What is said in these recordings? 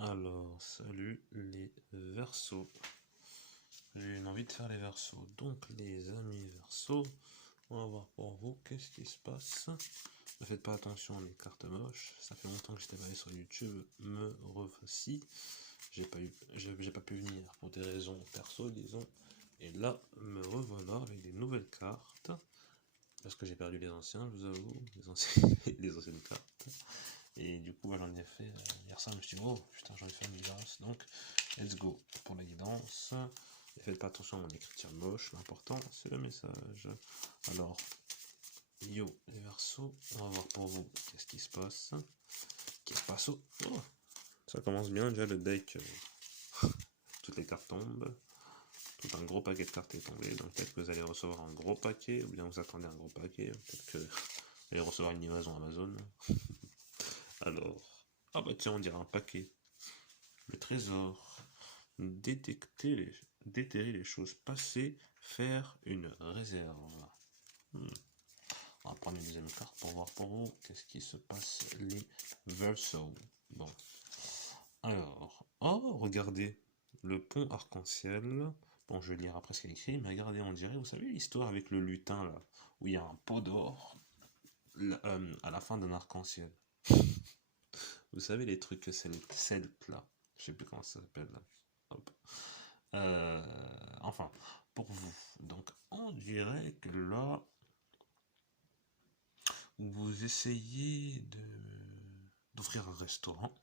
Alors, salut les Verseaux. J'ai une envie de faire les Verseaux. Donc, les amis Verseaux, on va voir pour vous qu'est-ce qui se passe. Ne faites pas attention à mes cartes moches. Ça fait longtemps que j'étais pas allé sur YouTube. Me revoici. J'ai pas pu venir pour des raisons perso, disons. Et là, me revoilà avec des nouvelles cartes. Parce que j'ai perdu les anciens, je vous avoue. Les anciennes cartes. Et du coup, j'en ai fait hier soir, je me suis dit, oh putain, j'en ai fait une guidance. Donc, let's go pour la guidance. Et faites pas attention à mon écriture moche, l'important c'est le message. Alors, yo les Verseaux, on va voir pour vous qu'est-ce qui se passe. Qu'est-ce qui se passe? Oh, ça commence bien déjà le deck. Toutes les cartes tombent. Tout un gros paquet de cartes est tombé. Donc peut-être que vous allez recevoir un gros paquet, ou bien vous attendez un gros paquet. Peut-être que vous allez recevoir une livraison Amazon. Alors, ah bah tiens, on dirait un paquet. Le trésor. Détecter déterrer les choses passées, faire une réserve. On va prendre une deuxième carte pour voir pour vous qu'est-ce qui se passe les Verseaux. Bon. Alors, oh, regardez, le pont arc-en-ciel. Bon, je vais lire après ce qu'il y a écrit, mais regardez, on dirait, vous savez l'histoire avec le lutin là, où il y a un pot d'or à la fin d'un arc-en-ciel. Vous savez les trucs celtes là, je sais plus comment ça s'appelle là. Hop. Enfin, pour vous. Donc, on dirait que là, vous essayez d'ouvrir un restaurant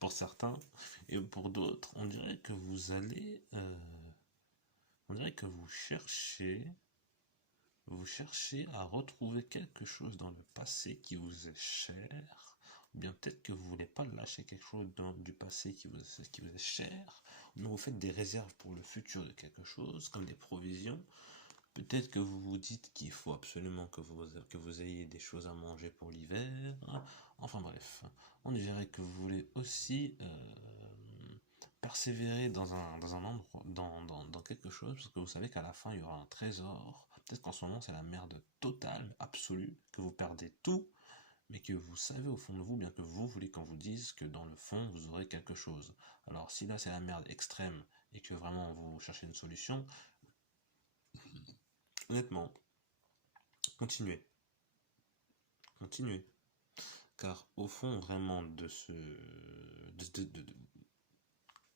pour certains, et pour d'autres, on dirait que vous allez, on dirait que vous cherchez à retrouver quelque chose dans le passé qui vous est cher, ou bien peut-être que vous voulez pas lâcher quelque chose du passé qui vous est cher, ou bien vous faites des réserves pour le futur de quelque chose, comme des provisions. Peut-être que vous vous dites qu'il faut absolument que vous ayez des choses à manger pour l'hiver. Enfin bref, on dirait que vous voulez aussi persévérer dans un endroit, dans quelque chose, parce que vous savez qu'à la fin il y aura un trésor. Peut-être qu'en ce moment c'est la merde totale, absolue, que vous perdez tout, mais que vous savez au fond de vous, bien que vous voulez qu'on vous dise que dans le fond vous aurez quelque chose. Alors si là c'est la merde extrême et que vraiment vous cherchez une solution, honnêtement, continuez. Continuez. Car au fond vraiment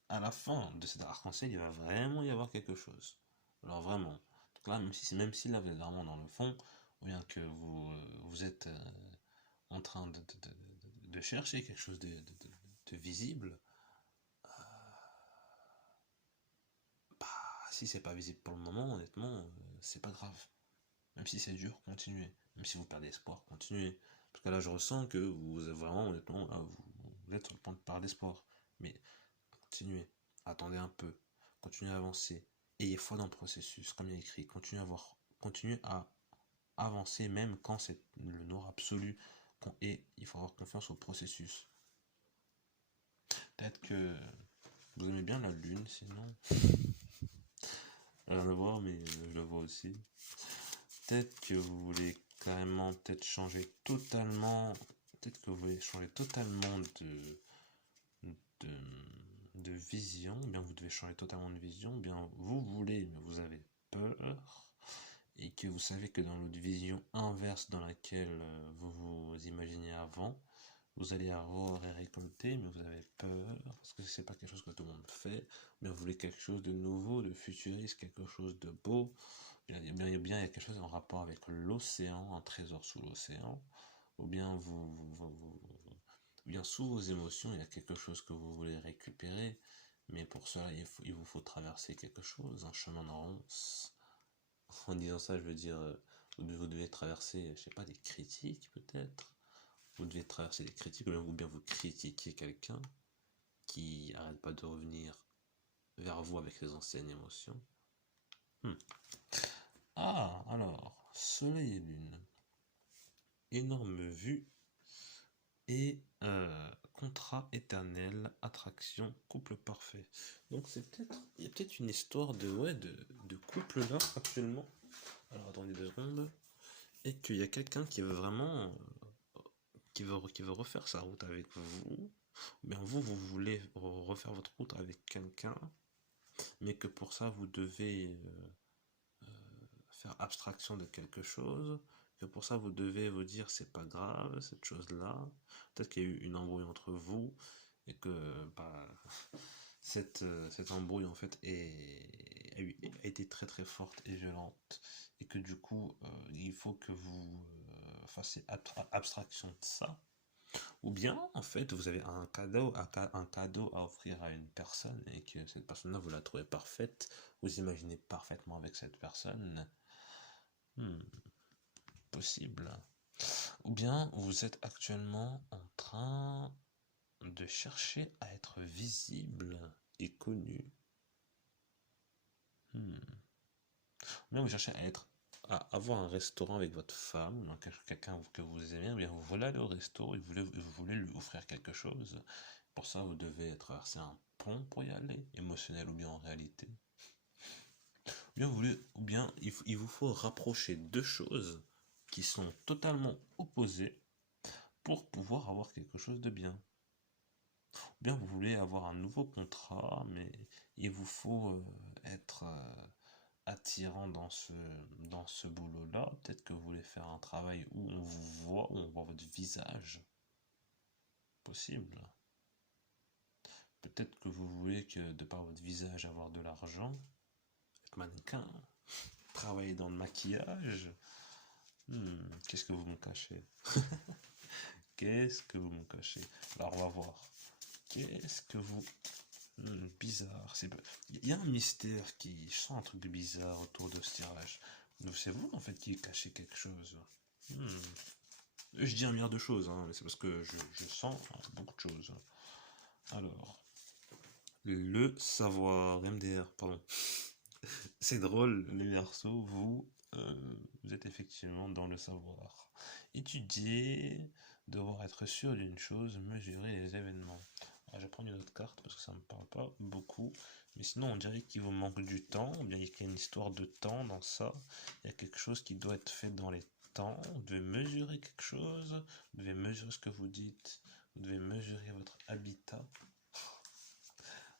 à la fin de cet arc-en-ciel, il va vraiment y avoir quelque chose. Alors vraiment. Donc là, même si là vous êtes vraiment dans le fond, ou bien que vous êtes en train de chercher quelque chose de visible, bah, si c'est pas visible pour le moment, honnêtement, c'est pas grave. Même si c'est dur, continuez. Même si vous perdez espoir, continuez. Parce que là, je ressens que vous êtes vraiment, honnêtement, là, vous êtes sur le point de perdre espoir. Mais continuez. Attendez un peu. Continuez à avancer. Ayez foi dans le processus, comme il y a écrit. Continuez à avancer, même quand c'est le noir absolu. Et il faut avoir confiance au processus. Peut-être que vous aimez bien la lune, sinon. Rien à voir, mais je le vois aussi. Peut-être que vous voulez carrément peut-être changer totalement. Peut-être que vous voulez changer totalement de, de vision. Ou bien vous devez changer totalement de vision. Ou bien vous voulez, mais vous avez peur. Et que vous savez que dans l'autre vision inverse dans laquelle vous vous imaginez avant, vous allez avoir et récolter, mais vous avez peur, parce que c'est pas quelque chose que tout le monde fait, mais vous voulez quelque chose de nouveau, de futuriste, quelque chose de beau, il y a quelque chose en rapport avec l'océan, un trésor sous l'océan, ou bien ou bien sous vos émotions, il y a quelque chose que vous voulez récupérer, mais pour cela, il vous faut traverser quelque chose, un chemin de ronce. En disant ça, je veux dire, vous devez traverser, je sais pas, des critiques peut-être. Vous devez traverser des critiques, ou bien vous critiquez quelqu'un qui arrête pas de revenir vers vous avec les anciennes émotions. Ah, alors, soleil et lune. Énorme vue et contrat éternel, attraction, couple parfait. Donc il y a peut-être une histoire de couple là actuellement. Alors attendez 2 secondes. Et qu'il y a quelqu'un qui veut vraiment qui veut refaire sa route avec vous, ou bien vous, vous voulez refaire votre route avec quelqu'un, mais que pour ça, vous devez faire abstraction de quelque chose, que pour ça, vous devez vous dire, c'est pas grave, cette chose-là. Peut-être qu'il y a eu une embrouille entre vous, et que bah, cette embrouille, en fait, a été très très forte et violente, et que du coup, il faut que vous fassiez abstraction de ça. Ou bien, en fait, vous avez un cadeau à offrir à une personne et que cette personne-là, vous la trouvez parfaite, vous imaginez parfaitement avec cette personne. Hmm, possible. Ou bien, vous êtes actuellement en train de chercher à être visible et connu. Hmm. Ou bien vous cherchez à avoir un restaurant avec votre femme, ou quelqu'un que vous aimez, ou bien vous voulez aller au resto et vous voulez lui offrir quelque chose. Pour ça, vous devez traverser un pont pour y aller, émotionnel ou bien en réalité. Ou bien il vous faut rapprocher deux choses qui sont totalement opposées pour pouvoir avoir quelque chose de bien. Ou bien vous voulez avoir un nouveau contrat, mais il vous faut être attirant dans ce boulot-là. Peut-être que vous voulez faire un travail où on vous voit, où on voit votre visage. Possible. Peut-être que vous voulez que de par votre visage avoir de l'argent, être mannequin, travailler dans le maquillage. Qu'est-ce que vous me cachez? Qu'est-ce que vous me cachez? Alors on va voir. Qu'est-ce que vous... bizarre. Il y a un mystère qui... Je sens un truc de bizarre autour de ce tirage. Donc c'est vous en fait qui cachez quelque chose. Je dis un milliard de choses, hein, mais c'est parce que je sens beaucoup de choses. Alors, le savoir, MDR, pardon. C'est drôle, les Verseaux, vous êtes effectivement dans le savoir. Étudier, devoir être sûr d'une chose, mesurer les événements. Alors, je vais prendre une autre carte parce que ça ne me parle pas beaucoup. Mais sinon, on dirait qu'il vous manque du temps, ou bien il y a une histoire de temps dans ça. Il y a quelque chose qui doit être fait dans les temps. Vous devez mesurer quelque chose, vous devez mesurer ce que vous dites, vous devez mesurer votre habitat.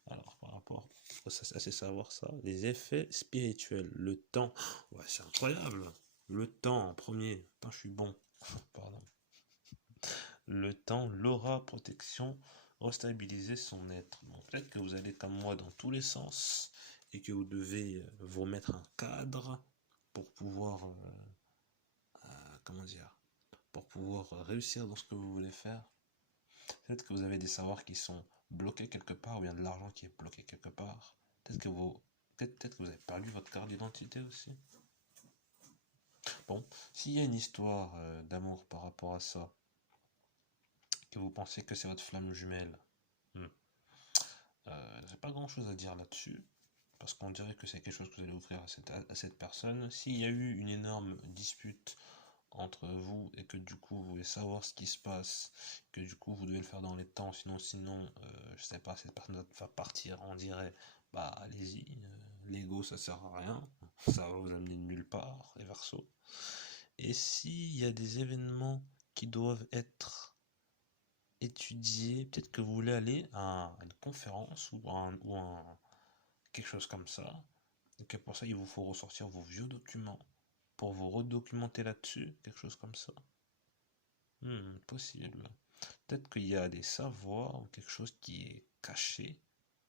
Alors, par rapport à ces savoirs, ça, les effets spirituels, le temps, ouais, c'est incroyable. Le temps en premier, putain, je suis bon. Pardon. Le temps, l'aura, protection, restabiliser son être. Bon, peut-être que vous allez comme moi dans tous les sens et que vous devez vous remettre un cadre pour pouvoir, comment dire, pour pouvoir réussir dans ce que vous voulez faire. Peut-être que vous avez des savoirs qui sont bloqués quelque part, ou bien de l'argent qui est bloqué quelque part. Peut-être que vous avez perdu votre carte d'identité aussi. Bon, s'il y a une histoire d'amour par rapport à ça, que vous pensez que c'est votre flamme jumelle, j'ai pas grand chose à dire là-dessus, parce qu'on dirait que c'est quelque chose que vous allez offrir à cette personne. S'il y a eu une énorme dispute entre vous et que du coup vous voulez savoir ce qui se passe, que du coup vous devez le faire dans les temps, sinon je sais pas, cette personne va partir, on dirait bah allez-y, l'ego ça sert à rien, ça va vous amener nulle part, et verso. Et s'il y a des événements qui doivent être étudiés, peut-être que vous voulez aller à une conférence quelque chose comme ça, et que pour ça il vous faut ressortir vos vieux documents pour vous redocumenter là-dessus, quelque chose comme ça. Possible. Peut-être qu'il y a des savoirs ou quelque chose qui est caché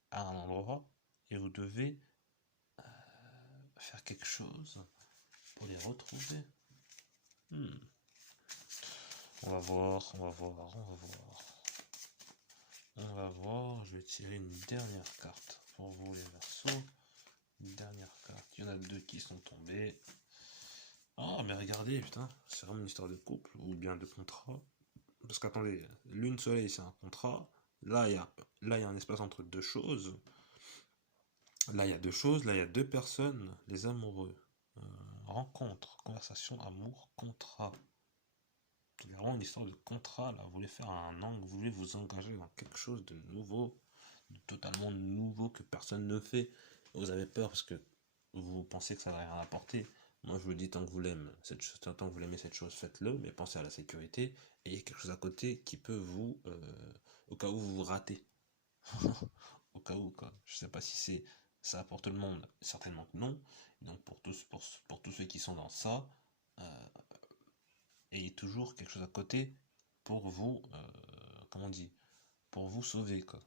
à un endroit et vous devez faire quelque chose pour les retrouver. On va voir, on va voir, on va voir. On va voir, je vais tirer une dernière carte pour vous les Verseaux. Une dernière carte. Il y en a deux qui sont tombés. Ah, mais regardez, putain, c'est vraiment une histoire de couple ou bien de contrat. Parce qu'attendez, lune soleil c'est un contrat. Là, il y a un espace entre deux choses. Là, il y a deux choses. Là, il y a deux personnes, les amoureux. Rencontre, conversation, amour, contrat. C'est vraiment une histoire de contrat. Là, vous voulez faire un angle, vous voulez vous engager dans quelque chose de nouveau, de totalement nouveau que personne ne fait. Vous avez peur parce que vous pensez que ça va rien apporter. Moi, je vous dis, tant que vous l'aimez, tant que vous l'aimez cette chose, faites-le, mais pensez à la sécurité, et il y a quelque chose à côté qui peut vous, au cas où vous vous ratez. Au cas où, quoi. Je sais pas si c'est ça pour tout le monde, certainement que non. Donc pour tous ceux qui sont dans ça, euh, ayez toujours quelque chose à côté pour vous, comment on dit, pour vous sauver, quoi.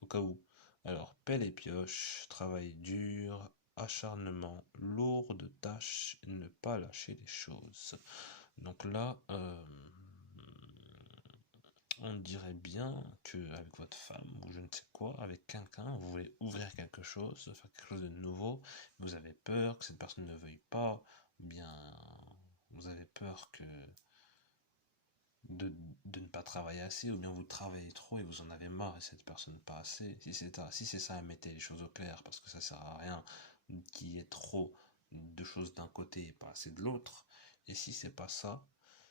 Au cas où. Alors, pelle et pioche, travail dur, acharnement, lourde tâche, ne pas lâcher les choses. Donc là, on dirait bien que avec votre femme ou je ne sais quoi, avec quelqu'un, vous voulez ouvrir quelque chose, faire quelque chose de nouveau, vous avez peur que cette personne ne veuille pas, ou bien vous avez peur que de ne pas travailler assez, ou bien vous travaillez trop et vous en avez marre et cette personne pas assez. Si c'est ça, mettez les choses au clair, parce que ça sert à rien qu'il y ait trop de choses d'un côté et pas assez de l'autre. Et si c'est pas ça,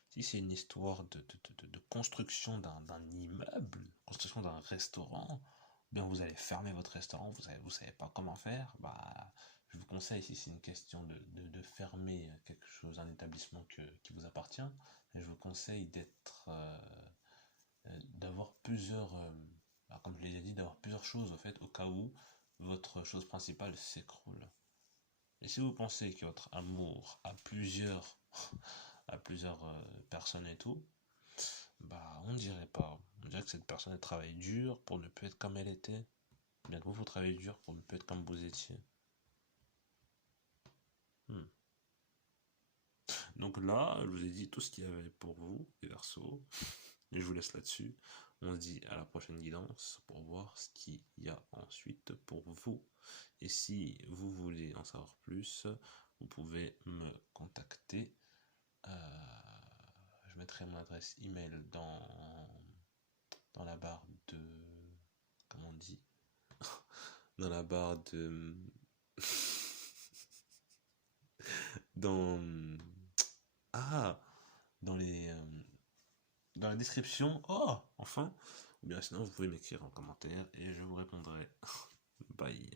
si c'est une histoire de construction d'un immeuble, construction d'un restaurant, bien vous allez fermer votre restaurant, vous savez pas comment faire, bah je vous conseille, si c'est une question de fermer quelque chose, un établissement qui vous appartient, je vous conseille d'avoir plusieurs, comme je l'ai dit, d'avoir plusieurs choses au fait, au cas où votre chose principale s'écroule. Et si vous pensez que votre amour a plusieurs, à plusieurs personnes et tout, bah on dirait pas. On dirait que cette personne elle travaille dur pour ne plus être comme elle était. Bien que vous travaillez dur pour ne plus être comme vous étiez. Hmm. Donc là, je vous ai dit tout ce qu'il y avait pour vous, les Verseaux. Et je vous laisse là-dessus. On se dit à la prochaine guidance pour voir ce qu'il y a ensuite pour vous. Et si vous voulez en savoir plus, vous pouvez me contacter. Je mettrai mon adresse email dans la barre de... Comment on dit? Dans la barre de... Dans... Ah! Dans les... dans la description. Oh! Enfin! Ou bien sinon, vous pouvez m'écrire en commentaire et je vous répondrai. Bye!